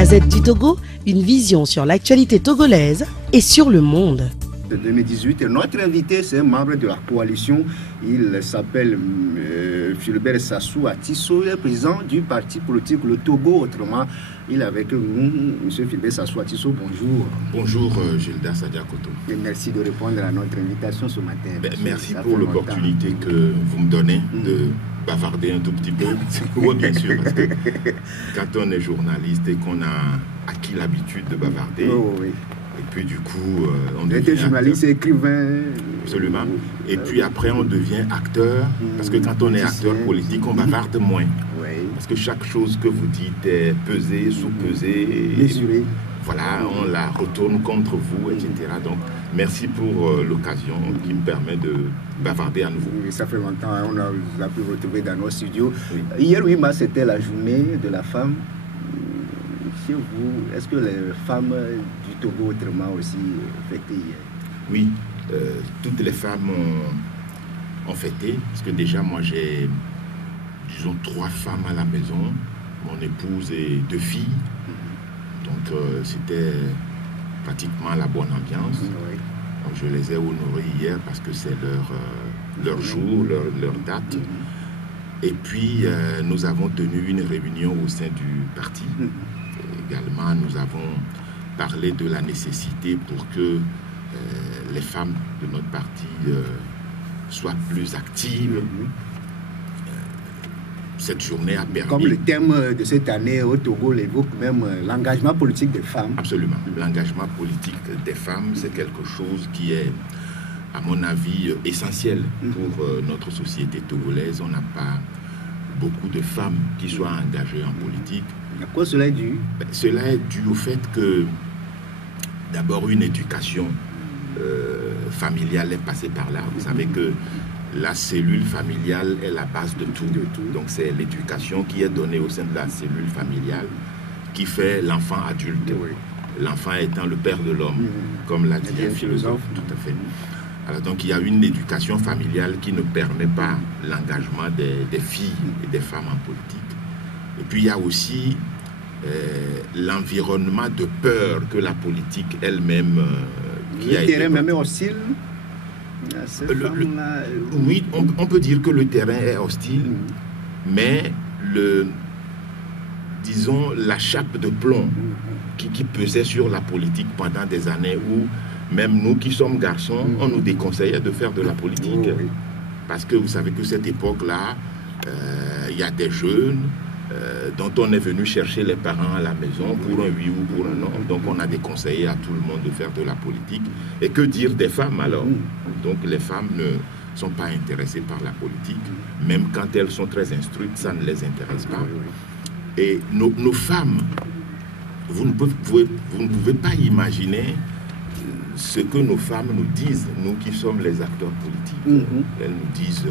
Gazette du Togo, une vision sur l'actualité togolaise et sur le monde. 2018. Notre invité, c'est un membre de la coalition. Il s'appelle Philbert Sassou Atisso, le président du parti politique Le Togo. Autrement, il est avec nous. Monsieur Philbert Sassou Atisso, bonjour. Bonjour, Gilda Sadiakoto. Et merci de répondre à notre invitation ce matin. Merci pour l'opportunité que vous me donnez de bavarder un tout petit peu. Oui, bien sûr, parce que quand on est journaliste et qu'on a acquis l'habitude de bavarder, oui. Et puis du coup, on devient journaliste, écrivain. Absolument. Et puis après, on devient acteur. Parce que quand on est acteur politique, on bavarde moins. Oui. Parce que chaque chose que vous dites est pesée, sous-pesée. Mesurée. Voilà, on la retourne contre vous, etc. Donc, merci pour l'occasion qui me permet de bavarder à nouveau. Oui, ça fait longtemps, on a pu retrouver dans nos studios. Oui. Hier, 8 mars, c'était la journée de la femme. Chez vous, est-ce que les femmes du Togo autrement aussi fêté hier? Oui, toutes les femmes ont fêté, parce que déjà moi j'ai, disons, 3 femmes à la maison, mon épouse et 2 filles, donc c'était pratiquement la bonne ambiance. Oui. Donc, je les ai honorées hier parce que c'est leur jour, leur date. Et puis nous avons tenu une réunion au sein du parti. Également, nous avons parlé de la nécessité pour que les femmes de notre parti soient plus actives. Cette journée a permis... Comme le thème de cette année au Togo l'évoque même l'engagement politique des femmes. Absolument. L'engagement politique des femmes, c'est quelque chose qui est, à mon avis, essentiel pour notre société togolaise. On n'a pas beaucoup de femmes qui soient engagées en politique. À quoi cela est dû? Cela est dû au fait que, d'abord, une éducation familiale est passée par là. Vous savez que la cellule familiale est la base de tout. Donc, c'est l'éducation qui est donnée au sein de la cellule familiale qui fait l'enfant adulte. Oui. L'enfant étant le père de l'homme, comme l'a dit un philosophe. Tout à fait. Alors, donc, il y a une éducation familiale qui ne permet pas l'engagement des filles et des femmes en politique. Et puis, il y a aussi l'environnement de peur que la politique elle-même... le terrain même est hostile oui, on peut dire que le terrain est hostile, mais disons, la chape de plomb qui pesait sur la politique pendant des années où même nous qui sommes garçons, on nous déconseillait de faire de la politique. Parce que vous savez que cette époque-là, il y a des jeunes dont on est venu chercher les parents à la maison pour un oui ou pour un non. Donc on a déconseillé à tout le monde de faire de la politique. Et que dire des femmes alors? Donc les femmes ne sont pas intéressées par la politique. Même quand elles sont très instruites, ça ne les intéresse pas. Et nos femmes, vous ne pouvez pas imaginer ce que nos femmes nous disent, nous qui sommes les acteurs politiques. Elles nous disent...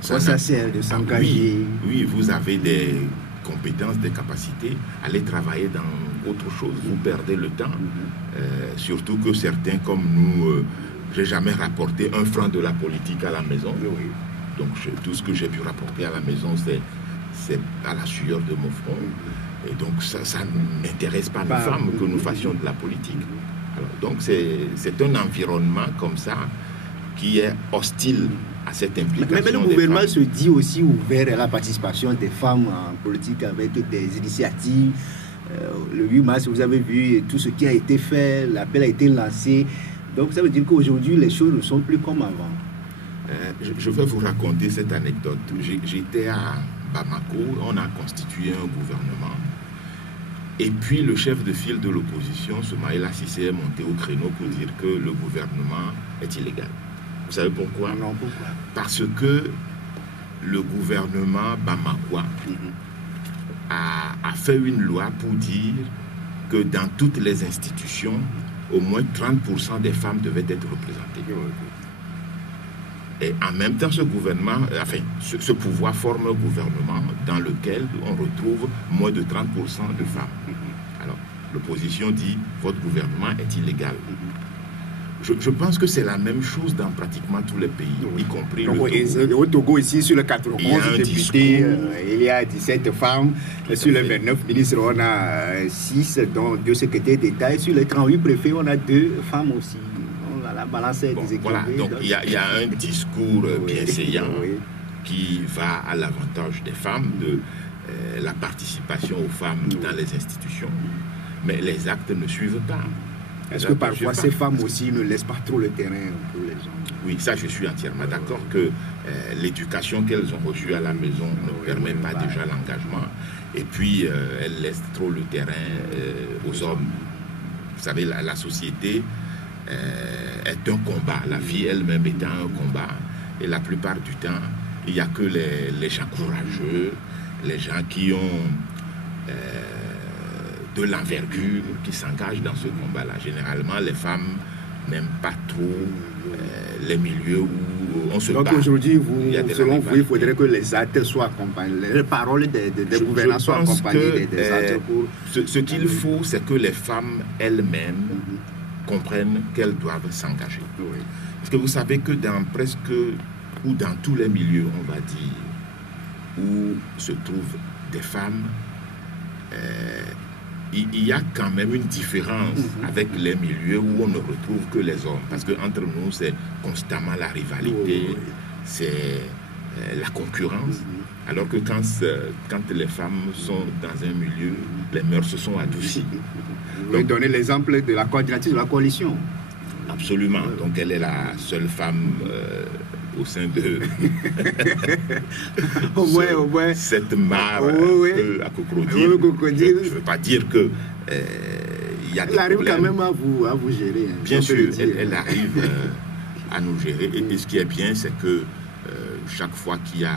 ça sert de s'engager. Oui, vous avez des compétences, des capacités. Allez travailler dans autre chose. Vous perdez le temps. Surtout que certains comme nous, j'ai jamais rapporté 1 franc de la politique à la maison. Donc tout ce que j'ai pu rapporter à la maison, c'est à la sueur de mon front. Et donc ça n'intéresse pas nos femmes que nous fassions de la politique. Alors, donc c'est un environnement comme ça qui est hostile à cette implication. Mais le gouvernement se dit aussi ouvert à la participation des femmes en politique avec des initiatives. Le 8 mars, vous avez vu tout ce qui a été fait, l'appel a été lancé. Donc ça veut dire qu'aujourd'hui, les choses ne sont plus comme avant. Je vais vous raconter cette anecdote. J'étais à Bamako, on a constitué un gouvernement. Et puis le chef de file de l'opposition, Soumaïla Cissé, est monté au créneau pour dire que le gouvernement est illégal. Vous savez pourquoi? Non, pourquoi? Parce que le gouvernement bamakois a fait une loi pour dire que dans toutes les institutions, au moins 30% des femmes devaient être représentées. Et en même temps, ce gouvernement, enfin, ce pouvoir forme un gouvernement dans lequel on retrouve moins de 30% de femmes. Alors, l'opposition dit, votre gouvernement est illégal. Je pense que c'est la même chose dans pratiquement tous les pays, y compris donc, le Togo. Au Togo, ici, sur le 91 députés, il y a 17 femmes. Sur les 29 ministres, on a 6, dont 2 secrétaires d'État. Et sur les 38 préfets, on a 2 femmes aussi. La balance est déséquilibrée. Voilà, donc il y a un discours bienséant qui va à l'avantage des femmes, de la participation aux femmes dans les institutions. Mais les actes ne suivent pas. Est-ce que parfois ces femmes aussi ne laissent pas trop le terrain pour les hommes? Oui, ça je suis entièrement d'accord que l'éducation qu'elles ont reçue à la maison ne permet pas déjà l'engagement. Et puis elles laissent trop le terrain aux hommes. Vous savez, la société est un combat. La vie elle-même étant un combat. Et la plupart du temps, il n'y a que les gens courageux, les gens qui ont de l'envergure, qui s'engagent dans ce combat-là. Généralement, les femmes n'aiment pas trop les milieux où on se bat. Donc aujourd'hui, selon vous, il faudrait que les actes soient accompagnés, les paroles des gouvernants soient accompagnées des actes. Ce qu'il faut, c'est que les femmes elles-mêmes comprennent qu'elles doivent s'engager. Parce que vous savez que dans presque, ou dans tous les milieux, on va dire, où se trouvent des femmes, il y a quand même une différence avec les milieux où on ne retrouve que les hommes. Parce qu'entre nous, c'est constamment la rivalité, c'est la concurrence. Alors que quand les femmes sont dans un milieu, les mœurs se sont adoucies. Vous pouvez donner l'exemple de la coordinatrice de la coalition. Absolument. Donc elle est la seule femme au sein de au moins cette mare à crocodile. Je ne veux pas dire que il y a des problèmes. Elle arrive quand même à vous gérer. Bien sûr, elle arrive à nous gérer. Et ce qui est bien, c'est que chaque fois qu'il y a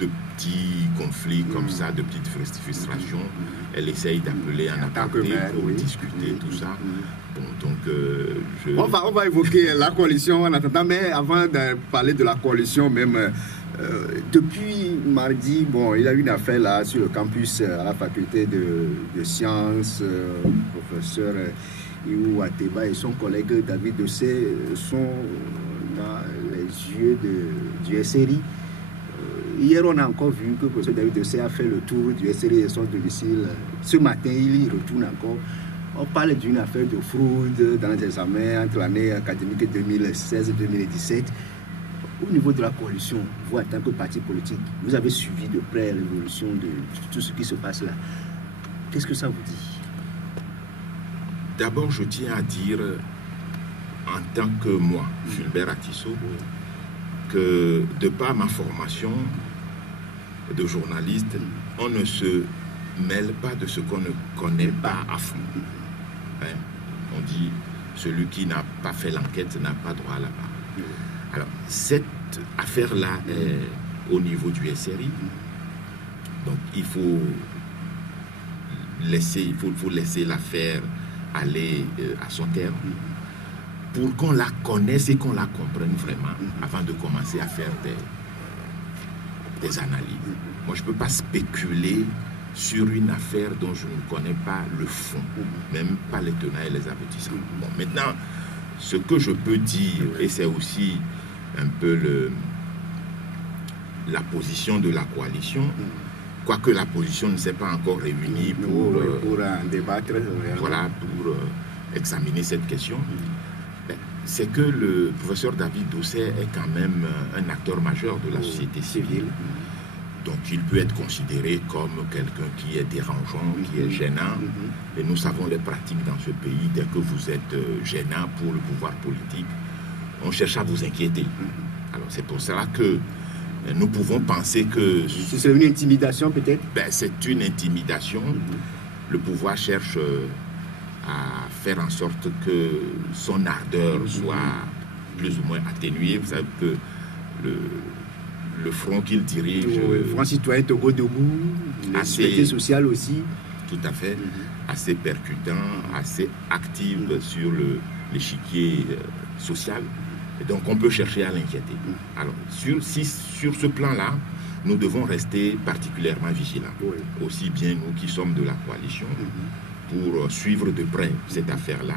de petits conflits comme ça, de petites frustrations, elle essaye d'appeler en aparté pour discuter tout ça. Bon, donc, on va évoquer la coalition en attendant, mais avant de parler de la coalition même, depuis mardi, il y a eu une affaire là sur le campus à la faculté de sciences. Le professeur Iou Ateba et son collègue David Dossé sont dans les yeux du SRI. Hier, on a encore vu que le professeur David Dossé a fait le tour du SRI et son domicile. Ce matin, il y retourne encore. On parle d'une affaire de fraude dans les examens entre l'année académique 2016 et 2017. Au niveau de la coalition, vous, en tant que parti politique, vous avez suivi de près l'évolution de tout ce qui se passe là. Qu'est-ce que ça vous dit? D'abord, je tiens à dire, en tant que moi, Fulbert Atisso, que de par ma formation de journaliste, on ne se mêle pas de ce qu'on ne connaît pas à fond. On dit, celui qui n'a pas fait l'enquête n'a pas droit à la parole. Alors, cette affaire-là est au niveau du SRI. Donc, il faut laisser l'affaire aller à son terme pour qu'on la connaisse et qu'on la comprenne vraiment avant de commencer à faire des analyses. Moi, je ne peux pas spéculer sur une affaire dont je ne connais pas le fond, même pas les tenants et les aboutissants. Bon, maintenant, ce que je peux dire, et c'est aussi un peu la position de la coalition, quoique la position ne s'est pas encore réunie pour en débattre, pour examiner cette question, c'est que le professeur David Dossé est quand même un acteur majeur de la société civile. Donc il peut être considéré comme quelqu'un qui est dérangeant, qui est gênant. Et nous savons les pratiques dans ce pays. Dès que vous êtes gênant pour le pouvoir politique, on cherche à vous inquiéter. Alors c'est pour cela que nous pouvons penser que... C'est une intimidation peut-être? C'est une intimidation. Le pouvoir cherche à faire en sorte que son ardeur soit plus ou moins atténuée. Vous savez que le front qu'il dirige... Le Front citoyen Togo debout, la sécurité sociale aussi. Tout à fait. Assez percutant, assez actif sur l'échiquier social. Et donc on peut chercher à l'inquiéter. Alors, sur ce plan-là, nous devons rester particulièrement vigilants. Aussi bien nous qui sommes de la coalition, pour suivre de près cette affaire-là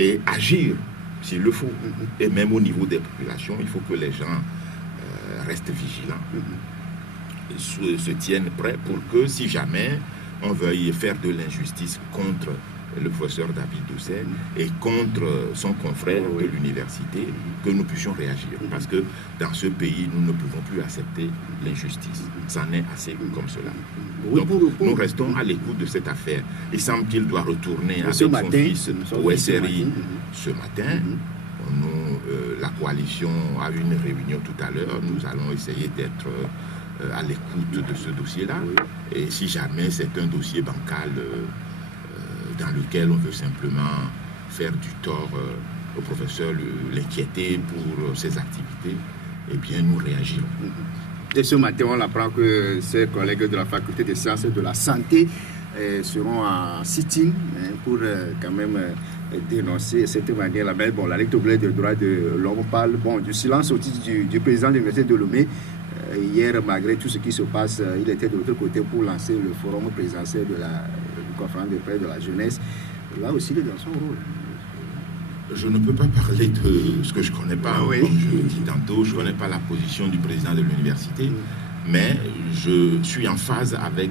et agir s'il le faut. Et même au niveau des populations, il faut que les gens restent vigilants, se tiennent prêts pour que si jamais on veuille faire de l'injustice contre le professeur David Doucet et contre son confrère de l'université, que nous puissions réagir. Parce que dans ce pays, nous ne pouvons plus accepter l'injustice. Ça en est assez comme cela. Donc, nous restons à l'écoute de cette affaire. Il semble qu'il doit retourner avec son fils au SRI ce matin. La coalition a eu une réunion tout à l'heure. Nous allons essayer d'être à l'écoute de ce dossier-là. Et si jamais c'est un dossier bancal dans lequel on veut simplement faire du tort au professeur, l'inquiéter pour ses activités, eh bien, nous réagirons. Dès ce matin, on apprend que ses collègues de la faculté des sciences et de la santé seront en sitting pour quand même dénoncer cette manière-là. Mais bon, la Ligue togolaise des droits de l'homme parle du silence au titre du président de l'université de Lomé. Hier, malgré tout ce qui se passe, il était de l'autre côté pour lancer le forum présidentiel de la conférence de presse de la jeunesse. Là aussi, il est dans son rôle. Je ne peux pas parler de ce que je ne connais pas. Comme je dis tantôt, je ne connais pas la position du président de l'université, mais je suis en phase avec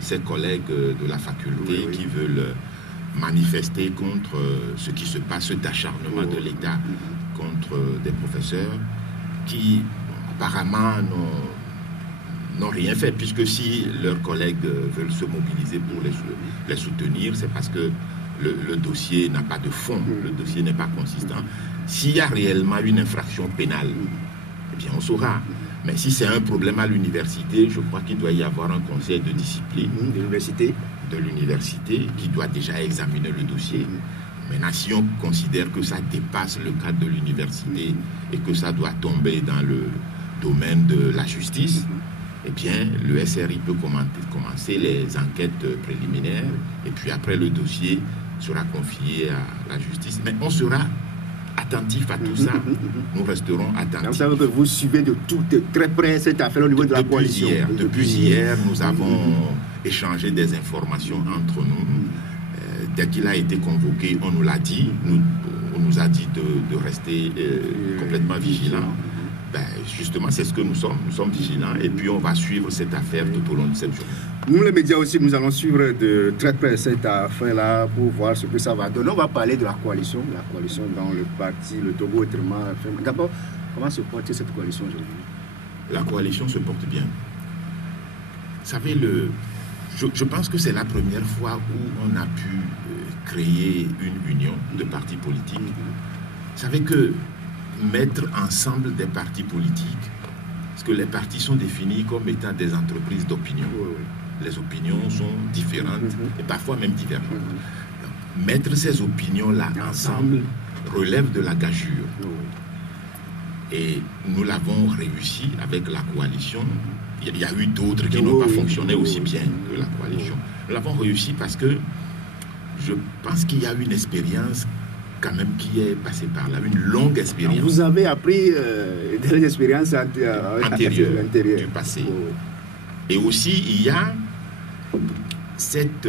ses collègues de la faculté qui veulent manifester contre ce qui se passe, cet acharnement de l'État contre des professeurs qui apparemment n'ont rien fait, puisque si leurs collègues veulent se mobiliser pour les soutenir, c'est parce que le dossier n'a pas de fond, le dossier n'est pas consistant. S'il y a réellement une infraction pénale, eh bien on saura. Mais si c'est un problème à l'université, je crois qu'il doit y avoir un conseil de discipline de l'université qui doit déjà examiner le dossier. Maintenant, si on considère que ça dépasse le cadre de l'université et que ça doit tomber dans le domaine de la justice, eh bien, le SRI peut commencer les enquêtes préliminaires et puis après le dossier sera confié à la justice. Mais on sera attentif à tout ça. Nous resterons attentifs. Vous savez que vous suivez de très près cette affaire au niveau de la coalition. Depuis hier, nous avons échangé des informations entre nous. Dès qu'il a été convoqué, on nous l'a dit. On nous a dit de rester complètement vigilants. Justement, c'est ce que nous sommes. Nous sommes vigilants et puis on va suivre cette affaire tout au long de cette journée. Nous, les médias aussi, nous allons suivre de très près cette affaire-là pour voir ce que ça va donner. On va parler de la coalition dans le parti, le Togo autrement. D'abord, comment se porte cette coalition aujourd'hui? La coalition se porte bien. Vous savez, je pense que c'est la première fois où on a pu créer une union de partis politiques. Vous savez que mettre ensemble des partis politiques, parce que les partis sont définis comme étant des entreprises d'opinion. Les opinions sont différentes et parfois même divergentes. Donc, mettre ces opinions-là ensemble relève de la gageure. Et nous l'avons réussi avec la coalition. Il y a eu d'autres qui n'ont pas fonctionné aussi bien que la coalition. Nous l'avons réussi parce que je pense qu'il y a une expérience quand même qui est passée par là, une longue expérience. Vous avez appris des expériences antérieures du passé. Et aussi, il y a cette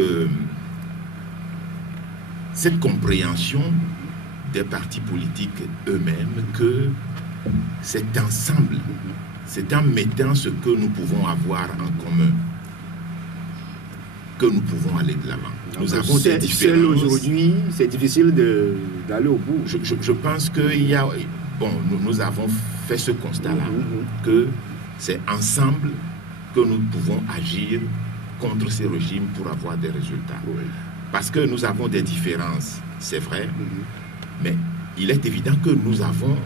compréhension des partis politiques eux-mêmes que c'est ensemble, c'est en mettant ce que nous pouvons avoir en commun que nous pouvons aller de l'avant. Nous avons des différences. Aujourd'hui, c'est difficile d'aller au bout. Je pense qu'il y a... Bon, nous avons fait ce constat-là, que c'est ensemble que nous pouvons agir contre ces régimes pour avoir des résultats. Parce que nous avons des différences, c'est vrai, mais il est évident que nous avons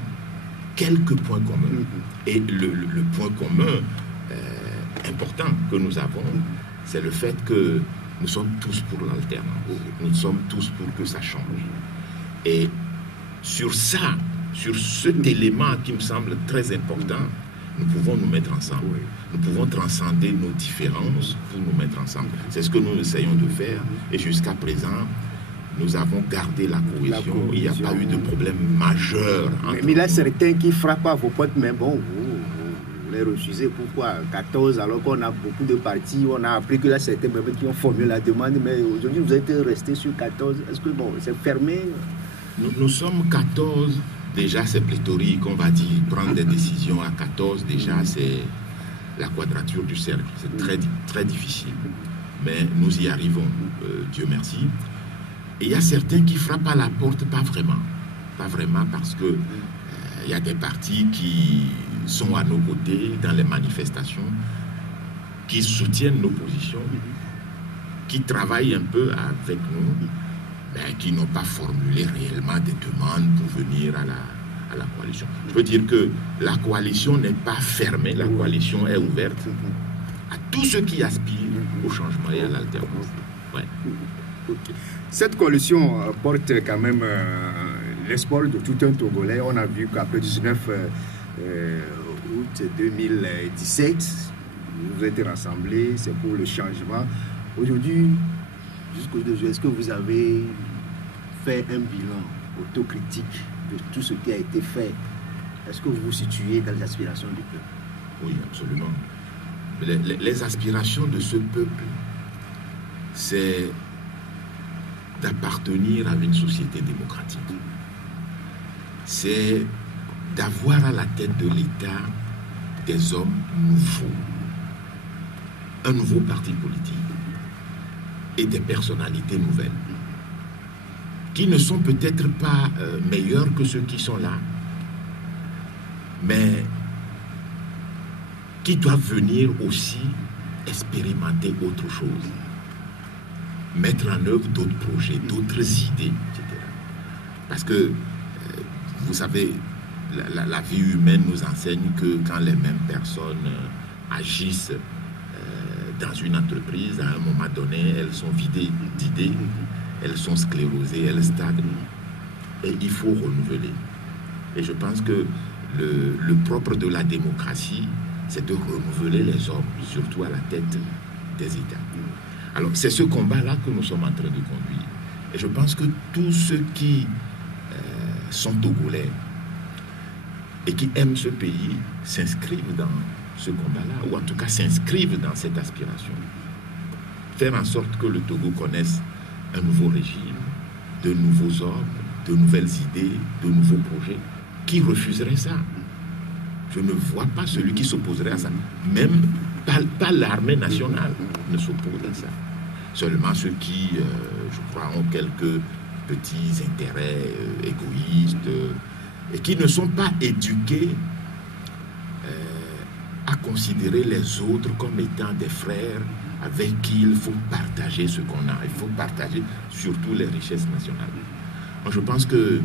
quelques points communs. Et le point commun important que nous avons, c'est le fait que nous sommes tous pour l'alternance. Nous sommes tous pour que ça change. Et sur ça, sur cet élément qui me semble très important, nous pouvons nous mettre ensemble. Nous pouvons transcender nos différences pour nous mettre ensemble. C'est ce que nous essayons de faire. Et jusqu'à présent, nous avons gardé la cohésion. Il n'y a pas eu de problème majeur. Mais il y a certains qui frappent à vos portes, mais bon, vous les refusez. Pourquoi 14 alors qu'on a beaucoup de partis? On a appris que là, certains qui ont formulé la demande, mais aujourd'hui, vous êtes resté sur 14. Est-ce que bon, c'est fermé? Nous sommes 14, déjà c'est pléthorique, on va dire. Prendre des décisions à 14, déjà c'est la quadrature du cercle. C'est très, très difficile. Mais nous y arrivons, Dieu merci. Et il y a certains qui frappent à la porte, pas vraiment. Pas vraiment parce que il y a des partis qui sont à nos côtés dans les manifestations, qui soutiennent nos positions, qui travaillent un peu avec nous, mais qui n'ont pas formulé réellement des demandes pour venir à la coalition. Je veux dire que la coalition n'est pas fermée, la coalition est ouverte à tous ceux qui aspirent au changement et à l'alternance. Ouais. Cette coalition porte quand même l'espoir de tout un Togolais. On a vu qu'après le 19 août 2017, vous êtes rassemblés, c'est pour le changement. Aujourd'hui, jusqu'aujourd'hui, est-ce que vous avez fait un bilan autocritique de tout ce qui a été fait? Est-ce que vous vous situez dans les aspirations du peuple? Oui, absolument. Les aspirations de ce peuple, c'est d'appartenir à une société démocratique. C'est d'avoir à la tête de l'État des hommes nouveaux, un nouveau parti politique et des personnalités nouvelles qui ne sont peut-être pas meilleurs que ceux qui sont là, mais qui doivent venir aussi expérimenter autre chose, mettre en œuvre d'autres projets, d'autres idées, etc. Parce que, vous savez, la vie humaine nous enseigne que quand les mêmes personnes agissent dans une entreprise, à un moment donné, elles sont vidées d'idées, elles sont sclérosées, elles stagnent, et il faut renouveler. Et je pense que le propre de la démocratie, c'est de renouveler les hommes, surtout à la tête des États. Alors, c'est ce combat-là que nous sommes en train de conduire. Et je pense que tous ceux qui sont togolais et qui aiment ce pays s'inscrivent dans ce combat-là, ou en tout cas s'inscrivent dans cette aspiration. Faire en sorte que le Togo connaisse un nouveau régime, de nouveaux hommes, de nouvelles idées, de nouveaux projets. Qui refuserait ça? Je ne vois pas celui qui s'opposerait à ça. Même pas l'armée nationale ne s'oppose à ça. Seulement ceux qui, je crois, ont quelques petits intérêts égoïstes et qui ne sont pas éduqués à considérer les autres comme étant des frères avec qui il faut partager ce qu'on a. Il faut partager surtout les richesses nationales. Moi, je pense que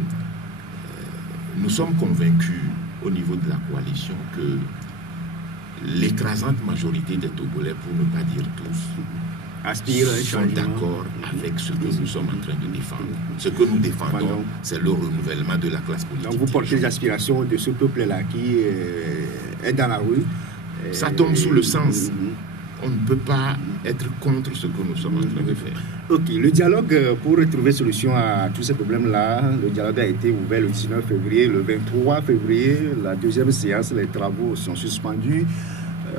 nous sommes convaincus au niveau de la coalition que l'écrasante majorité des Togolais, pour ne pas dire tous, sont d'accord avec ce que nous sommes en train de défendre. Ce que nous défendons, c'est le renouvellement de la classe politique. Donc vous portez les aspirations de ce peuple-là qui est dans la rue. Ça tombe sous le sens. On ne peut pas être contre ce que nous sommes en train de faire. Ok, le dialogue pour trouver solution à tous ces problèmes-là, le dialogue a été ouvert le 19 février, le 23 février, la deuxième séance, les travaux sont suspendus.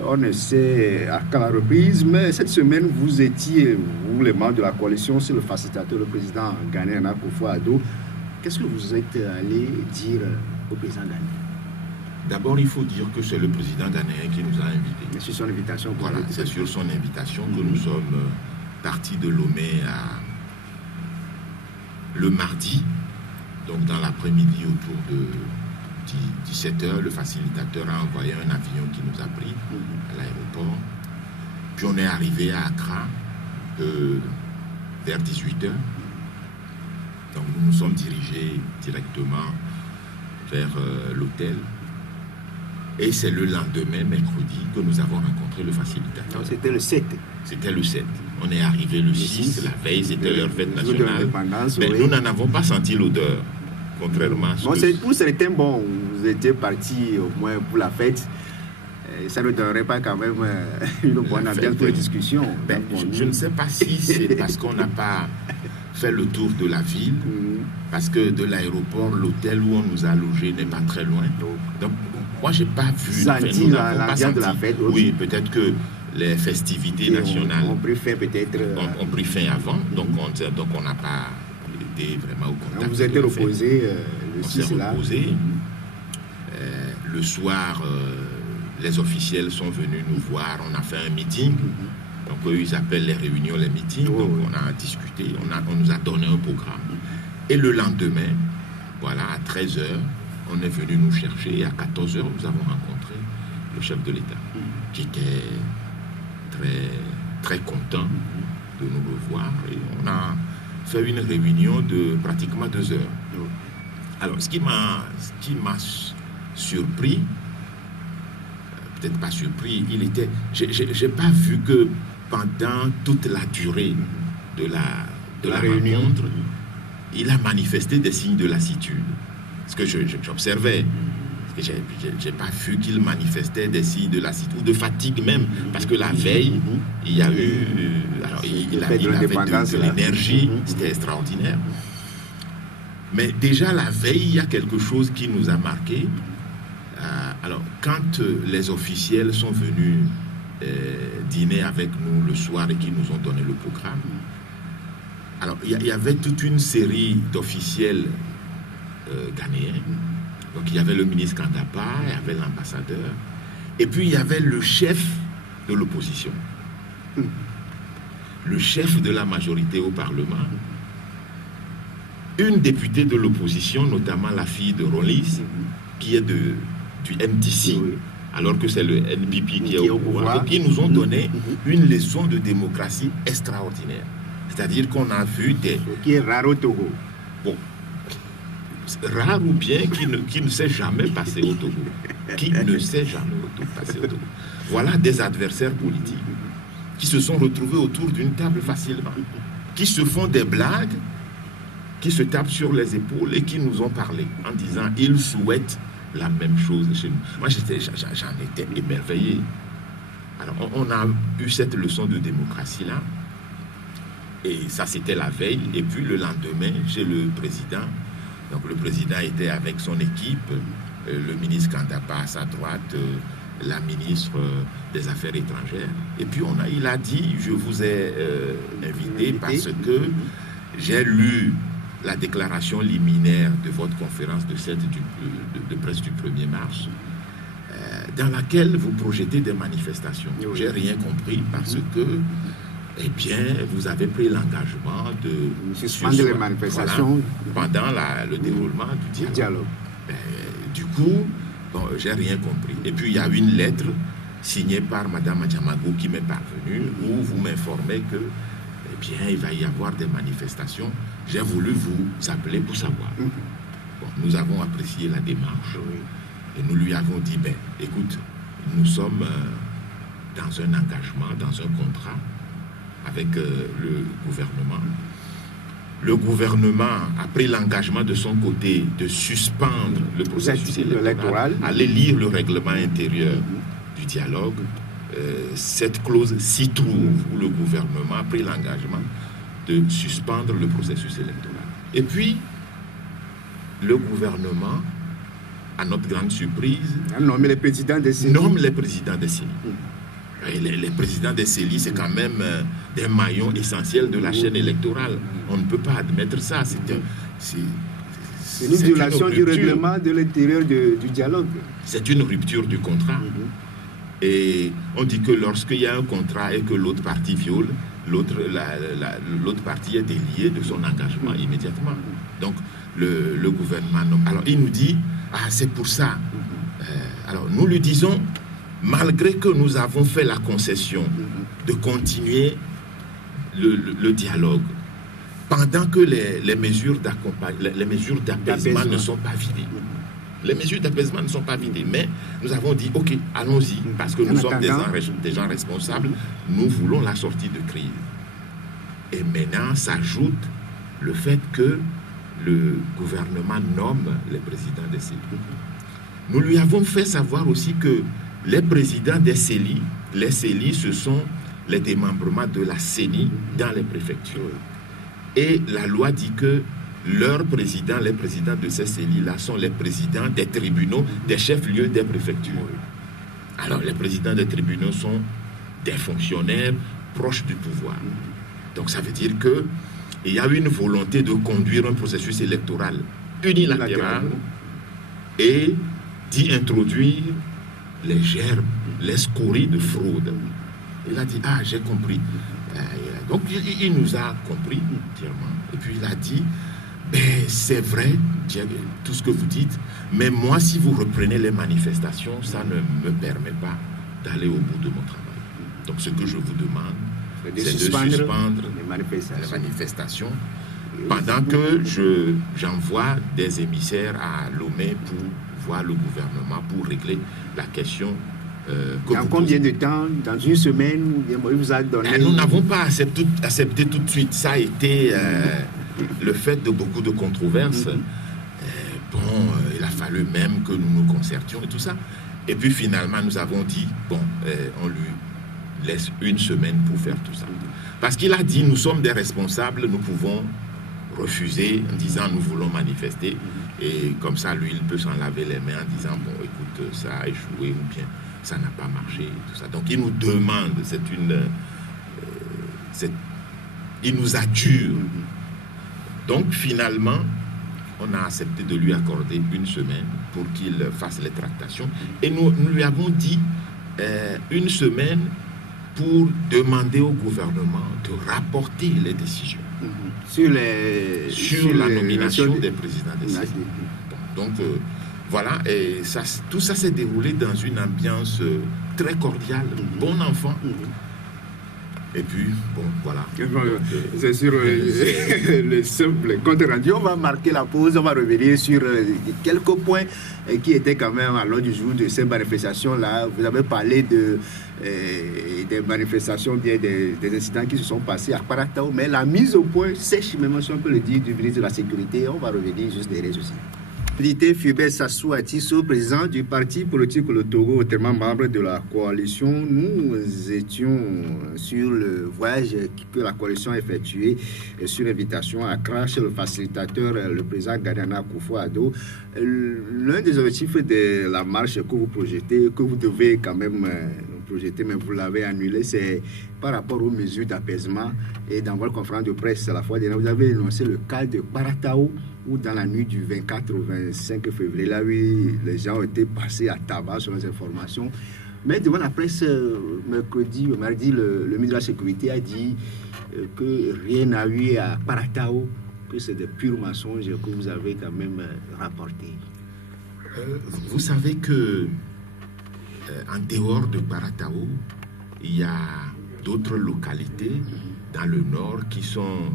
On essaie à la reprise, mais cette semaine, vous étiez, vous les membres de la coalition, c'est le facilitateur, le président ghanéen Akufo-Addo. Qu'est-ce que vous êtes allé dire au président ghanéen? D'abord, il faut dire que c'est le président ghanéen qui nous a invités. C'est sur son invitation. Voilà, c'est sur son invitation que nous sommes partis de Lomé le mardi, donc dans l'après-midi autour de 17h. Le facilitateur a envoyé un avion qui nous a pris à l'aéroport. Puis on est arrivé à Accra vers 18h. Donc nous nous sommes dirigés directement vers l'hôtel. Et c'est le lendemain, mercredi, que nous avons rencontré le facilitateur. C'était le 7. C'était le 7. On est arrivé le 6, la veille, c'était leur fête nationale. Mais oui. nous n'en avons pas senti l'odeur, contrairement à ce que... Pour certains, bon, vous étiez partis au moins pour la fête. Ça ne donnerait pas quand même une bonne ambiance pour la discussion. Je ne sais pas si c'est parce qu'on n'a pas fait le tour de la ville, parce que de l'aéroport, l'hôtel où on nous a logés n'est pas très loin. Donc, moi, je n'ai pas vu l'ambiance de la fête. Oui, peut-être que les festivités nationales ont pris fin peut-être. ont pris fin avant, donc on n'a pas été vraiment au contact. Donc vous êtes opposé le 6 là. Opposé. Le soir, les officiels sont venus nous voir, on a fait un meeting. Donc eux, ils appellent les réunions les meetings. Donc on a discuté, on nous a donné un programme. Et le lendemain, voilà, à 13h, on est venu nous chercher et à 14h, nous avons rencontré le chef de l'État qui était très, très content de nous revoir. Et on a fait une réunion de pratiquement 2 heures. Alors, ce qui m'a surpris, peut-être pas surpris, j'ai pas vu que pendant toute la durée de la rencontre, il a manifesté des signes de lassitude. Ce que j'observais, j'ai pas vu qu'il manifestait des signes de lassitude ou de fatigue même, parce que la veille, il y a eu, alors il avait de l'énergie, c'était extraordinaire. Mais déjà la veille, il y a quelque chose qui nous a marqué. Alors, quand les officiels sont venus dîner avec nous le soir et qui nous ont donné le programme, alors il y avait toute une série d'officiels ghanéens. Donc il y avait le ministre Kandapa, il y avait l'ambassadeur, et puis il y avait le chef de l'opposition, le chef de la majorité au Parlement, une députée de l'opposition, notamment la fille de Rollis, qui est du MTC, alors que c'est le NPP qui est au pouvoir. Donc ils nous ont donné une leçon de démocratie extraordinaire. C'est-à-dire qu'on a vu des... Qui est rare au Togo. Bon. Rare ou bien qui ne s'est jamais passé au Togo. Qui ne s'est jamais passé au Togo. Voilà des adversaires politiques qui se sont retrouvés autour d'une table facilement, qui se font des blagues, qui se tapent sur les épaules et qui nous ont parlé en disant ils souhaitent la même chose chez nous. Moi, j'en étais émerveillé. Alors, on a eu cette leçon de démocratie-là. Et ça, c'était la veille. Et puis, le lendemain, chez le président. Donc, le président était avec son équipe, le ministre Kandapa à sa droite, la ministre des Affaires étrangères. Et puis, il a dit, je vous ai invité parce que j'ai lu la déclaration liminaire de votre conférence de presse du 1er mars, dans laquelle vous projetez des manifestations. J'ai rien compris parce que, eh bien, vous avez pris l'engagement de suspendre les manifestations pendant le déroulement du dialogue. Du coup, bon, j'ai rien compris. Et puis, il y a une lettre signée par Mme Adjamago qui m'est parvenue où vous m'informez que eh bien, il va y avoir des manifestations. J'ai voulu vous appeler pour savoir. Bon, nous avons apprécié la démarche et nous lui avons dit, ben, écoute, nous sommes dans un engagement, dans un contrat avec le gouvernement. Le gouvernement a pris l'engagement de son côté de suspendre le processus électoral, aller lire le règlement intérieur du dialogue. Cette clause s'y trouve où le gouvernement a pris l'engagement de suspendre le processus électoral. Et puis, le gouvernement, à notre grande surprise, nomme les présidents des CELI. Les présidents des CELI, c'est quand même des maillons essentiels de la chaîne électorale. On ne peut pas admettre ça. C'est une violation du règlement de l'intérieur du dialogue. C'est une rupture du contrat. Et on dit que lorsqu'il y a un contrat et que l'autre partie viole, l'autre partie est déliée de son engagement immédiatement. Donc, le gouvernement... Alors, il nous dit, c'est pour ça. Alors, nous lui disons, malgré que nous avons fait la concession de continuer le dialogue, pendant que les mesures d'apaisement ne sont pas vidées. Les mesures d'apaisement ne sont pas vidées, mais nous avons dit, ok, allons-y, parce que nous sommes des gens responsables, nous voulons la sortie de crise. Et maintenant s'ajoute le fait que le gouvernement nomme les présidents des CELI. Nous lui avons fait savoir aussi que les présidents des CELI, les CELI, ce sont les démembrements de la CENI dans les préfectures. Et la loi dit que leurs présidents, les présidents de ces CELI-là, sont les présidents des tribunaux, des chefs-lieux des préfectures. Alors, les présidents des tribunaux sont des fonctionnaires proches du pouvoir. Donc, ça veut dire que il y a une volonté de conduire un processus électoral unilatéral et d'y introduire les gerbes, les scories de fraude. Il a dit, ah, j'ai compris. Donc, il nous a compris entièrement. Et puis, il a dit, c'est vrai, tout ce que vous dites, mais moi, si vous reprenez les manifestations, ça ne me permet pas d'aller au bout de mon travail. Donc, ce que je vous demande, c'est de suspendre les manifestations pendant que j'envoie des émissaires à Lomé pour voir le gouvernement, pour régler la question. Dans combien de temps? Dans une semaine? Il vous a donné... Nous n'avons pas accepté tout de suite. Ça a été le fait de beaucoup de controverses. Il a fallu même que nous nous concertions et tout ça. Et puis finalement, nous avons dit, on lui laisse une semaine pour faire tout ça. Parce qu'il a dit, nous sommes des responsables, nous pouvons refuser en disant, nous voulons manifester. Et comme ça, lui, il peut s'en laver les mains en disant, bon, écoute, ça a échoué ou bien ça n'a pas marché, tout ça. Donc, il nous demande, il nous adjure. Donc, finalement, on a accepté de lui accorder une semaine pour qu'il fasse les tractations. Et nous lui avons dit une semaine pour demander au gouvernement de rapporter les décisions sur la nomination des présidents des CENI. Donc, voilà, et tout ça s'est déroulé dans une ambiance très cordiale, bon enfant. Et puis, bon, voilà. C'est sur le simple compte rendu. On va marquer la pause, on va revenir sur quelques points qui étaient quand même à l'ordre du jour de ces manifestations-là. Vous avez parlé des manifestations, bien des incidents qui se sont passés à Kparatao, mais la mise au point sèche, même si on peut le dire, du ministre de la Sécurité. On va revenir juste derrière ceci. Fulbert Sassou Atisso, président du parti politique Le Togo, autrement membre de la coalition. Nous étions sur le voyage que la coalition a effectué sur invitation à Accra chez le facilitateur, le président Gadiana Akufo-Addo. L'un des objectifs de la marche que vous projetez, que vous devez quand même projeter, mais vous l'avez annulé, c'est par rapport aux mesures d'apaisement. Et dans votre conférence de presse la fois dernière, vous avez énoncé le cas de Kparatao, où dans la nuit du 24 au 25 février, là, oui, les gens ont été passés à tabac sur les informations. Mais devant la presse, mardi, le ministre de la Sécurité a dit que rien n'a eu à Kparatao, que c'est des purs mensonges que vous avez quand même rapportés. Vous savez que en dehors de Kparatao, il y a d'autres localités dans le nord qui sont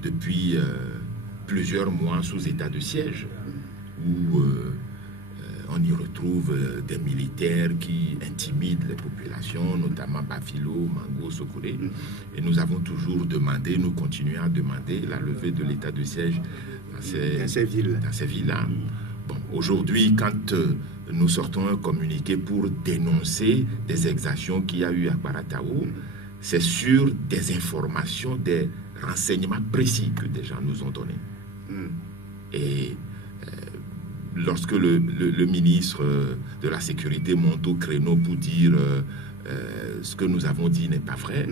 depuis plusieurs mois sous état de siège, où on y retrouve des militaires qui intimident les populations, notamment Bafilo, Mango, Sokolé. Et nous avons toujours demandé, nous continuons à demander la levée de l'état de siège dans ces villes-là. Bon, aujourd'hui, quand nous sortons un communiqué pour dénoncer des exactions qu'il y a eu à Kparatao, c'est sur des informations, des renseignements précis que des gens nous ont donnés. Et lorsque le ministre de la Sécurité monte au créneau pour dire ce que nous avons dit n'est pas vrai,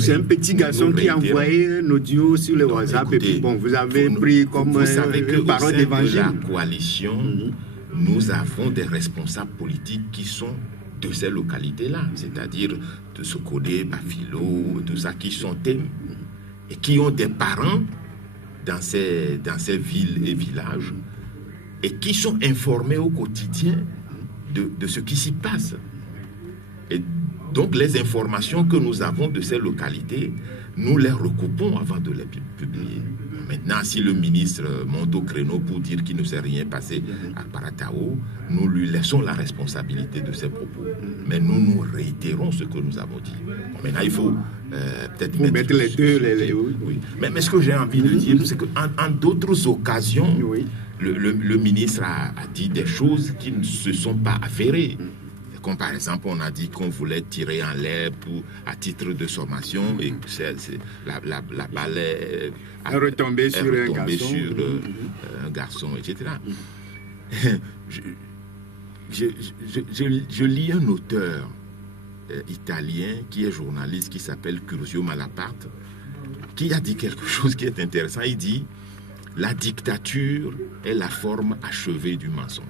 c'est un petit garçon qui a envoyé un audio sur le WhatsApp. Écoutez, et puis bon, vous avez pris comme une parole d'évangile. Dans la coalition, nous avons des responsables politiques qui sont de ces localités-là, c'est-à-dire de Sokolé, Bafilo, tout ça, qui sont et qui ont des parents dans ces villes et villages et qui sont informés au quotidien de ce qui s'y passe. Et donc les informations que nous avons de ces localités, nous les recoupons avant de les publier. Maintenant, si le ministre monte au créneau pour dire qu'il ne s'est rien passé à Kparatao, nous lui laissons la responsabilité de ses propos. Mais nous réitérons ce que nous avons dit. Bon, maintenant, il faut peut-être mettre les deux. Oui. Mais ce que j'ai envie de dire, c'est qu'en d'autres occasions, le ministre a dit des choses qui ne se sont pas avérées. Comme par exemple, on a dit qu'on voulait tirer en l'air à titre de sommation et que la balle est retombée sur un garçon, etc. Je lis un auteur italien qui est journaliste, qui s'appelle Curzio Malaparte, qui a dit quelque chose qui est intéressant. Il dit, la dictature est la forme achevée du mensonge.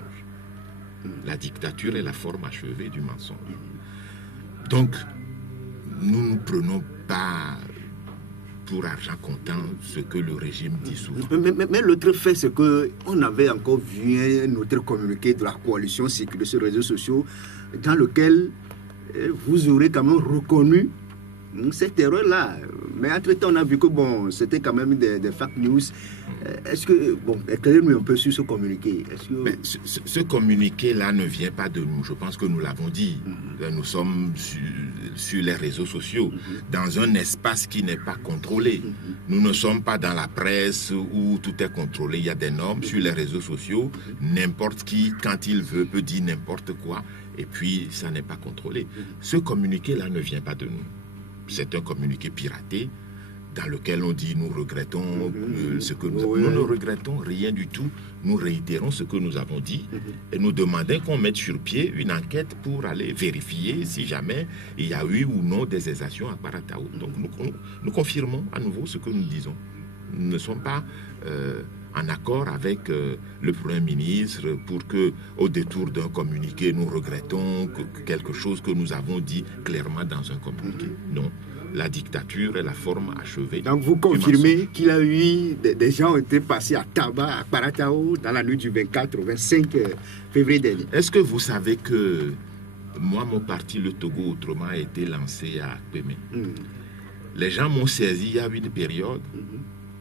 La dictature est la forme achevée du mensonge. Donc, nous ne prenons pas pour argent comptant ce que le régime dit souvent. Mais l'autre fait, c'est qu'on avait encore vu un autre communiqué de la coalition sécurité sur les réseaux sociaux dans lequel vous aurez quand même reconnu cette erreur-là. Mais entre-temps, on a vu que bon, c'était quand même des fake news. Est-ce que, bon, éclairez-nous un peu sur ce communiqué. Mais ce communiqué-là ne vient pas de nous. Je pense que nous l'avons dit. Nous sommes sur les réseaux sociaux, dans un espace qui n'est pas contrôlé. Nous ne sommes pas dans la presse où tout est contrôlé. Il y a des normes sur les réseaux sociaux. N'importe qui, quand il veut, peut dire n'importe quoi. Et puis, ça n'est pas contrôlé. Ce communiqué-là ne vient pas de nous. C'est un communiqué piraté dans lequel on dit nous regrettons ce que nous avons. Nous ne regrettons rien du tout. Nous réitérons ce que nous avons dit et nous demandons qu'on mette sur pied une enquête pour aller vérifier si jamais il y a eu ou non des exactions à Kparatao. Donc nous confirmons à nouveau ce que nous disons. Nous ne sommes pas en accord avec le Premier ministre pour que, au détour d'un communiqué, nous regrettons quelque chose que nous avons dit clairement dans un communiqué. Non, la dictature est la forme achevée. Donc vous confirmez qu'il y a eu des gens ont été passés à tabac à Kparatao dans la nuit du 24 au 25 février dernier. Est-ce que vous savez que moi, mon parti, le Togo Autrement, a été lancé à Kpémé. Les gens m'ont saisi il y a eu une période,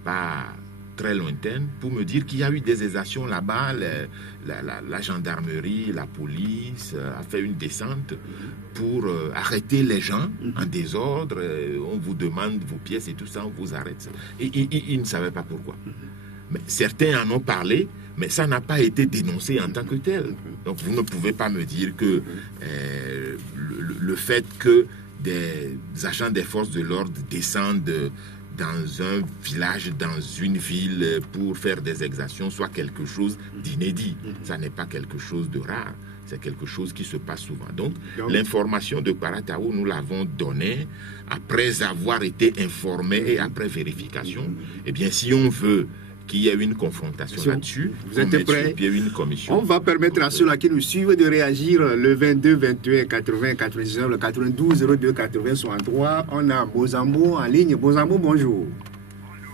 pas très lointaine, pour me dire qu'il y a eu des exactions là-bas. La gendarmerie, la police a fait une descente pour arrêter les gens en désordre. On vous demande vos pièces et tout ça, on vous arrête. Et ils ne savaient pas pourquoi. Mais certains en ont parlé, mais ça n'a pas été dénoncé en tant que tel. Donc vous ne pouvez pas me dire que le fait que des agents des forces de l'ordre descendent dans un village, dans une ville pour faire des exactions, soit quelque chose d'inédit. Ça n'est pas quelque chose de rare, c'est quelque chose qui se passe souvent. Donc l'information de Kparatao, nous l'avons donnée après avoir été informés et après vérification. Eh bien, si on veut qu'il y ait une confrontation là-dessus, vous êtes prêts? Une commission. On va permettre à ceux-là qui nous suivent de réagir le 22, 21, 80, 99, le 92, 02, 80, 63. On a Bozambo en ligne. Bozambo, bonjour. Bonjour.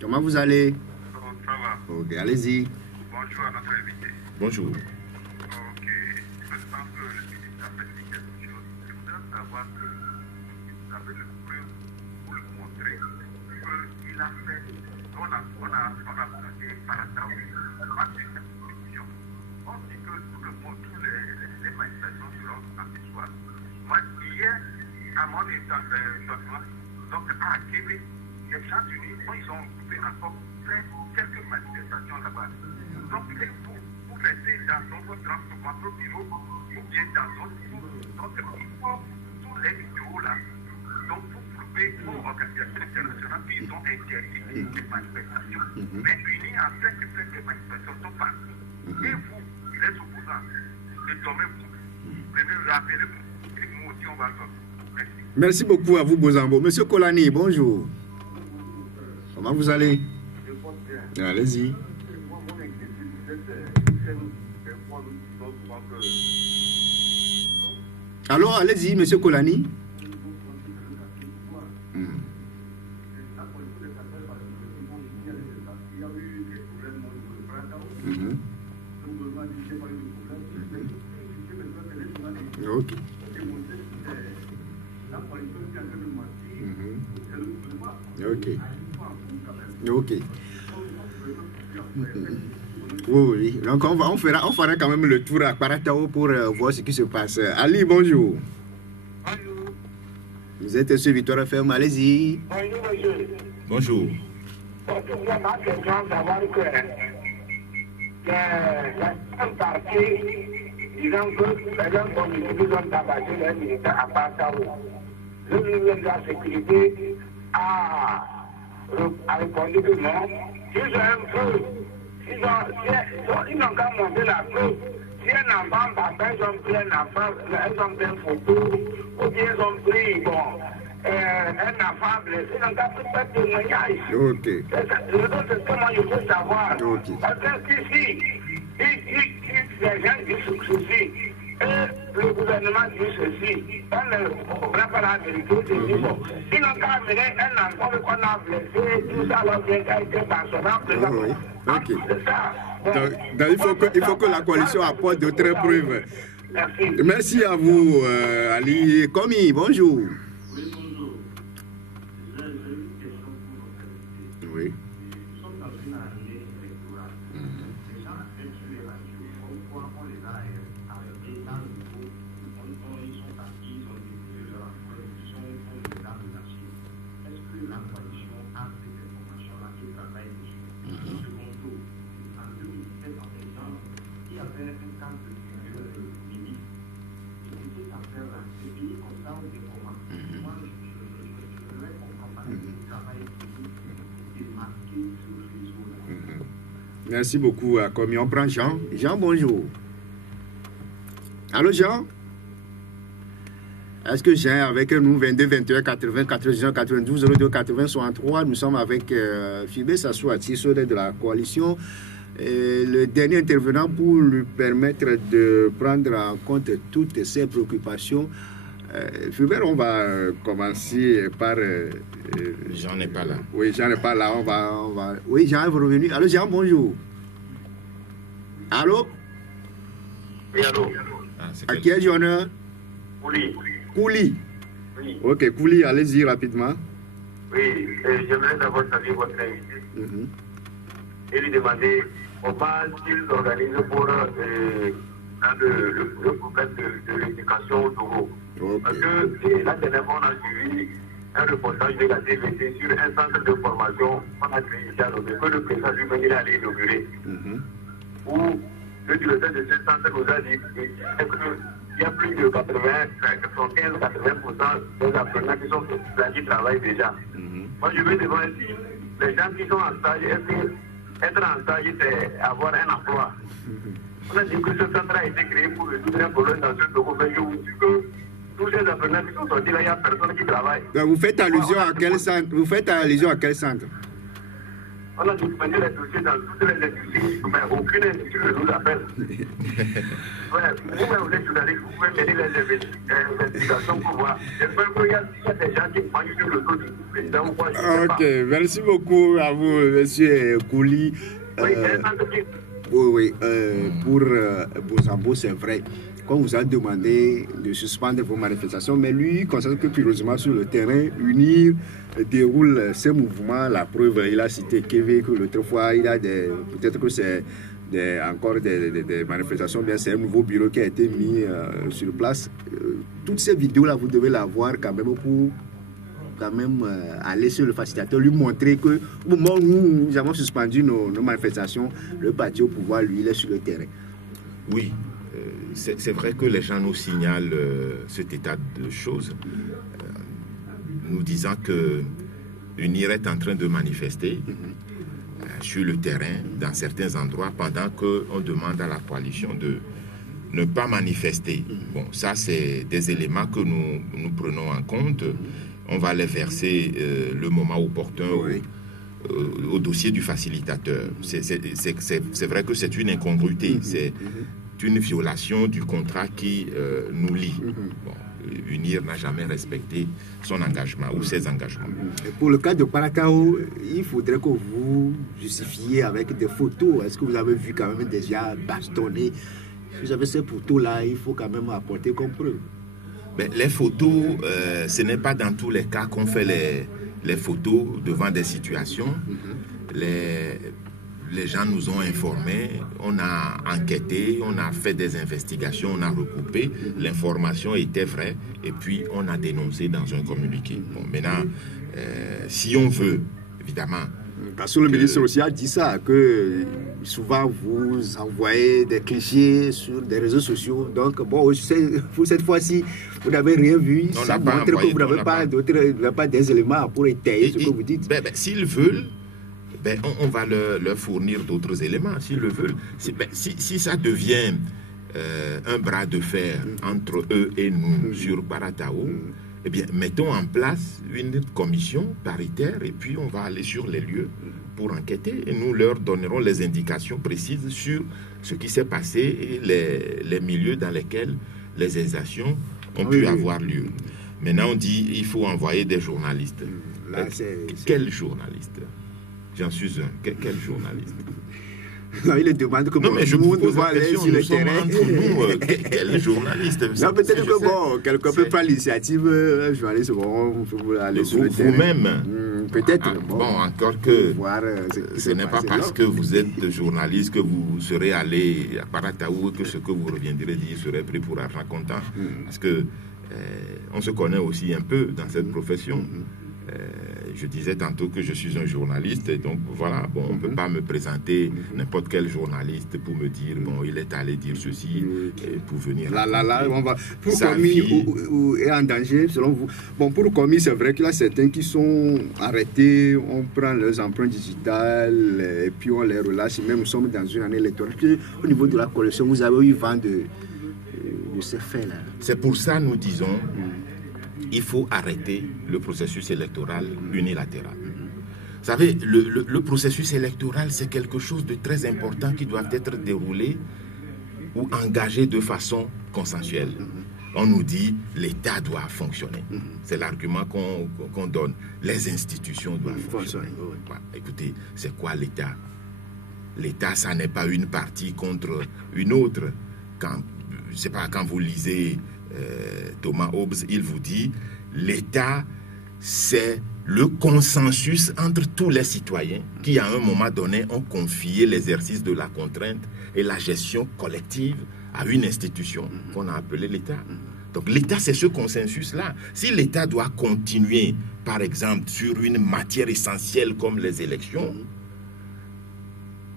Comment vous allez? Ça va. Ok, allez-y. Bonjour à notre invité. Bonjour. Ok. Je pense que le ministre a fait quelque chose. Je voudrais savoir que vous avez le preuve pour le montrer qu'il a fait. On a bloqué Kparatao à une institution. On dit que tout le monde, tous les manifestations seront samedi soir. Moi, hier, à mon établissement, donc à Québec, les gens unis, ils ont fait encore quelques manifestations là-bas. Donc, vous restez dans votre bureau ou bien dans votre tous les vidéos là. Donc, vous prouvez aux organisations internationales qu'ils ont interdit les manifestations. Mais unis en fait que les manifestations sont parties. Et vous, les opposants, désormais, vous rappelez-vous, et nous aussi, on va le faire. Merci beaucoup à vous, Bozambo. Monsieur Kolani, bonjour. Comment vous allez? Allez-y. Alors, allez-y, monsieur Kolani. Ok. Ok. Ok. Oui. Donc on fera quand même le tour à Kparatao pour voir ce qui se passe. Ali, bonjour. Bonjour. Vous êtes sur Victoire FM, allez-y. Bonjour, monsieur. Bonjour. C'est ma question d'avoir que un parti, disant que les gens sont venus tabasser les militaires à Kparatao. Le ministre de la Sécurité a répondu que non. S'ils ont un feu, ils n'ont qu'à monter la feu. Si un enfant papa, ils ont pris un enfant, ils ont pris une photo, ou bien ils ont pris, un enfant blessé, on n'a pas de témoignage. Ok. C'est ce que moi je veux savoir. Ok. Parce que ici, les gens disent ceci, et le gouvernement dit ceci, on ne comprend pas la vérité, c'est bon. Ils n'ont qu'à amener un enfant qu'on a blessé, tout ça va bien été par son enfant. Oui. Ok. C'est ça. Bon. Donc, il faut que la coalition apporte d'autres preuves. Merci. Merci à vous, Ali Komi. Bonjour. Oui. Merci beaucoup, Komi. On prend Jean. Jean, bonjour. Allô, Jean? Est-ce que Jean est avec nous? 22 21 80 91 92 02 80 63. Nous sommes avec Phibé Sassouati, de la coalition. Et le dernier intervenant pour lui permettre de prendre en compte toutes ses préoccupations. Phibé, on va commencer par... Jean n'est pas là. Oui, Jean n'est pas là. On va... Oui, Jean est revenu. Allô, Jean, bonjour. Allô? Oui, allô? À qui est-ce honneur? Kouli. Kouli. Oui. Ok, Kouli, allez-y rapidement. Oui, j'aimerais d'abord saluer votre invité et lui demander comment ils organisent pour le problème de l'éducation au Togo. Okay. Parce que là, dernièrement, on a suivi un reportage de la TVT sur un centre de formation qu'on a créé ici à Lomé, que le président lui-même il allait inaugurer. Où le directeur de ce centre nous a dit qu'il y a plus de 80, 75-80% des apprenants qui travaillent déjà. Moi, je veux demander si les gens qui sont en stage, est-ce que être en stage, c'est avoir un emploi? On a dit que ce centre a été créé pour résoudre un problème dans ce domaine, mais je vous dis que tous ces apprenants qui sont sortis là, il n'y a personne qui travaille. Donc, vous faites allusion à quel centre? Vous faites allusion à quel centre? On a documenté les dossiers dans toutes les industries, mais aucune industrie ne nous appelle. Vous êtes journaliste, vous pouvez mener les investigations pour voir. J'espère qu'il y a des gens qui mangent sur le dos du président ou quoi. Ok, merci beaucoup à vous, monsieur Kouli. Oui, pour Bozambo, c'est vrai. Comme vous avez demandé de suspendre vos manifestations, mais lui, constate que curieusement sur le terrain, UNIR déroule ses mouvements. La preuve, il a cité Kévé, que l'autre fois, il a peut-être que c'est encore des manifestations, bien c'est un nouveau bureau qui a été mis sur place. Toutes ces vidéos-là, vous devez la voir quand même pour aller sur le facilitateur, lui montrer que au moment où nous avons suspendu nos manifestations, le parti au pouvoir, lui, il est sur le terrain. Oui. C'est vrai que les gens nous signalent cet état de choses, nous disant que UNIR est en train de manifester sur le terrain, dans certains endroits, pendant qu'on demande à la coalition de ne pas manifester. Bon, ça, c'est des éléments que nous prenons en compte. On va les verser le moment opportun au dossier du facilitateur. C'est vrai que c'est une incongruité. C'est une violation du contrat qui nous lie. Bon, UNIR n'a jamais respecté son engagement ou ses engagements. Et pour le cas de Parakao, il faudrait que vous justifiez avec des photos. Est-ce que vous avez vu quand même des gens bastonnés? Si vous avez ces photos-là, il faut quand même apporter comme preuve. Mais les photos, ce n'est pas dans tous les cas qu'on fait les photos devant des situations. Les gens nous ont informés, on a enquêté, on a fait des investigations, on a recoupé, l'information était vraie et puis on a dénoncé dans un communiqué. Bon, maintenant, si on veut, évidemment... Parce que le ministre aussi a dit ça, que souvent vous envoyez des clichés sur des réseaux sociaux. Donc, bon, pour cette fois-ci, vous n'avez rien vu. Ça montre que vous n'avez pas des éléments pour étayer ce que vous dites. S'ils veulent, on va leur fournir d'autres éléments, s'ils le veulent. Si ça devient un bras de fer entre eux et nous sur Baratao, Eh bien, mettons en place une commission paritaire et puis on va aller sur les lieux pour enquêter et nous leur donnerons les indications précises sur ce qui s'est passé et les milieux dans lesquels les exactions ont pu avoir lieu. Maintenant, on dit il faut envoyer des journalistes. Là, quel journaliste? J'en suis un. Quel journaliste? Non, il demande que non, mais je vous pose la aller question, sur le nous sommes terrain. entre nous, quel journaliste? Non, peut-être que bon, quelqu'un peut prendre l'initiative, un journaliste, bon, vous aller sur le terrain. Vous-même? Peut-être. Bon, encore que voir, ce n'est pas parce que vous êtes journaliste que vous serez allé à Parataou que ce que vous reviendrez dire serait pris pour argent comptant. Parce que on se connaît aussi un peu dans cette profession. Je disais tantôt que je suis un journaliste, et donc voilà, bon, on ne peut pas me présenter n'importe quel journaliste pour me dire, bon, il est allé dire ceci, pour venir... Là, on va... Pour commis ou est en danger, selon vous. Bon, pour commis, c'est vrai qu'il y a certains qui sont arrêtés, on prend leurs empreintes digitales, et puis on les relâche, même nous sommes dans une année électorale. Au niveau de la collection, vous avez eu vent de ces faits-là. C'est pour ça, nous disons... Il faut arrêter le processus électoral unilatéral. Vous savez, le processus électoral, c'est quelque chose de très important qui doit être déroulé ou engagé de façon consensuelle. On nous dit l'État doit fonctionner. C'est l'argument qu'on donne. Les institutions doivent fonctionner. Écoutez, c'est quoi l'État? L'État, ça n'est pas une partie contre une autre. Quand, je sais pas, quand vous lisez... Thomas Hobbes, il vous dit l'État, c'est le consensus entre tous les citoyens qui, à un moment donné, ont confié l'exercice de la contrainte et la gestion collective à une institution qu'on a appelée l'État. Donc l'État, c'est ce consensus-là. Si l'État doit continuer, par exemple, sur une matière essentielle comme les élections,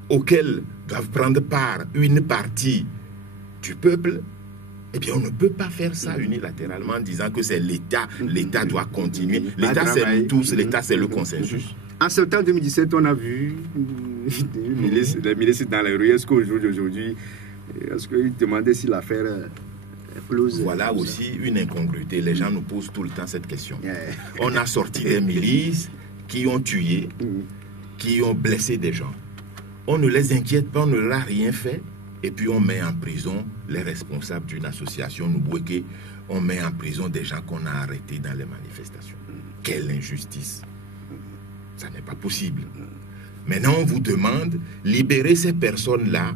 auxquelles doivent prendre part une partie du peuple, eh bien, on ne peut pas faire ça unilatéralement en disant que c'est l'État. L'État doit continuer. L'État, c'est nous tous. L'État, c'est le consensus. En septembre 2017, on a vu les milices dans les rues. Est-ce qu'au jour d'aujourd'hui, est-ce qu'ils demandaient si l'affaire est close? Voilà aussi une incongruité. Les gens nous posent tout le temps cette question. On a sorti des milices qui ont tué, qui ont blessé des gens. On ne les inquiète pas, on ne leur a rien fait. Et puis on met en prison les responsables d'une association, Noubouéké, on met en prison des gens qu'on a arrêtés dans les manifestations. Quelle injustice! Ça n'est pas possible. Maintenant, on vous demande de libérer ces personnes-là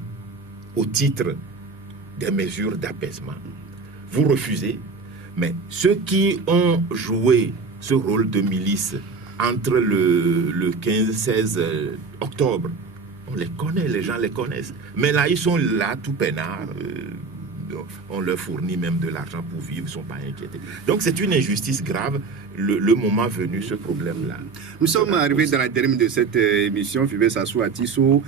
au titre des mesures d'apaisement. Vous refusez, mais ceux qui ont joué ce rôle de milice entre le 15-16 octobre, on les connaît, les gens les connaissent. Mais là, ils sont là, tout peinards. On leur fournit même de l'argent pour vivre, ils ne sont pas inquiétés. Donc, c'est une injustice grave. Le moment venu, ce problème-là. Nous sommes arrivés dans la terme de cette émission, Phibé Sassou Atisso.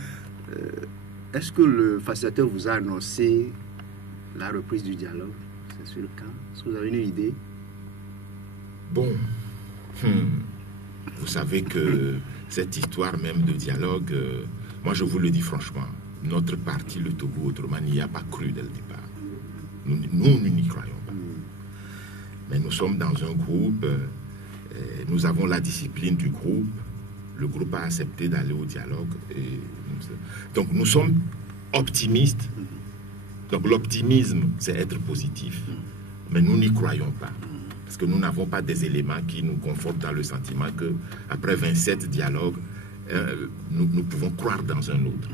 Est-ce que le facilitateur vous a annoncé la reprise du dialogue? C'est sur le camp? Est-ce que vous avez une idée? Bon. Vous savez que cette histoire même de dialogue... moi, je vous le dis franchement, notre parti, le Togo, autrement, n'y a pas cru dès le départ. Nous n'y croyons pas. Mais nous sommes dans un groupe, nous avons la discipline du groupe, le groupe a accepté d'aller au dialogue. Donc, nous sommes optimistes. Donc, l'optimisme, c'est être positif. Mais nous n'y croyons pas. Parce que nous n'avons pas des éléments qui nous confortent dans le sentiment qu'après 27 dialogues, nous pouvons croire dans un autre.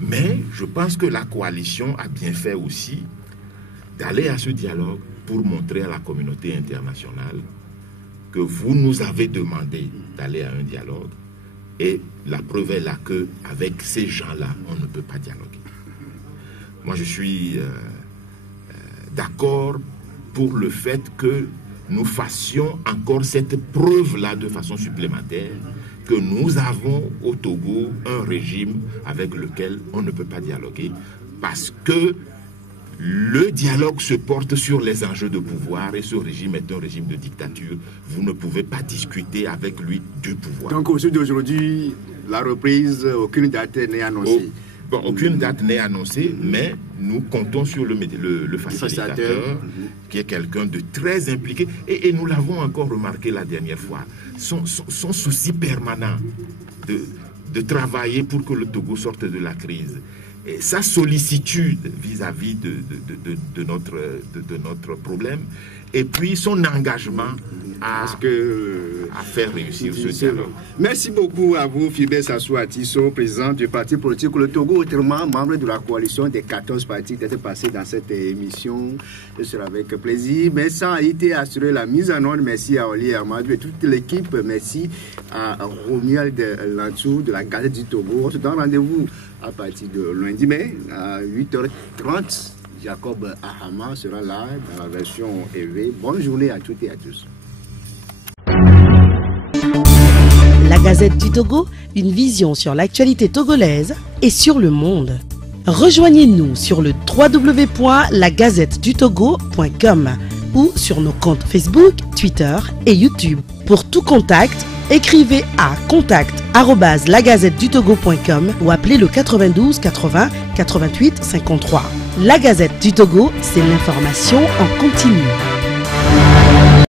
Mais je pense que la coalition a bien fait aussi d'aller à ce dialogue pour montrer à la communauté internationale que vous nous avez demandé d'aller à un dialogue et la preuve est là qu'avec ces gens-là, on ne peut pas dialoguer. Moi, je suis d'accord pour le fait que nous fassions encore cette preuve-là de façon supplémentaire que nous avons au Togo un régime avec lequel on ne peut pas dialoguer parce que le dialogue se porte sur les enjeux de pouvoir et ce régime est un régime de dictature. Vous ne pouvez pas discuter avec lui du pouvoir. Donc au jour d'aujourd'hui, la reprise, aucune date n'est annoncée. Bon, aucune date n'est annoncée, mais nous comptons sur le facilitateur, qui est quelqu'un de très impliqué. Et nous l'avons encore remarqué la dernière fois. Son souci permanent de travailler pour que le Togo sorte de la crise. Et sa sollicitude vis-à-vis de notre problème, et puis son engagement à faire réussir ce dialogue. Merci beaucoup à vous, Philbert Sassou Atisso, président du parti politique Le Togo, autrement membre de la coalition des 14 partis, d'être passé dans cette émission. Ce sera avec plaisir. Merci à été assuré la mise en ordre. Merci à Oli Amadou et toute l'équipe. Merci à Romuald Lantou de la Gazette du Togo. On se donne rendez-vous à partir de lundi mai à 8h30. Jacob Ahama sera là dans la version EV. Bonne journée à toutes et à tous. La Gazette du Togo, une vision sur l'actualité togolaise et sur le monde. Rejoignez-nous sur le www.lagazettedutogo.com ou sur nos comptes Facebook, Twitter et YouTube. Pour tout contact, écrivez à contact@lagazettedutogo.com ou appelez le 92 80 88 53. La Gazette du Togo, c'est l'information en continu.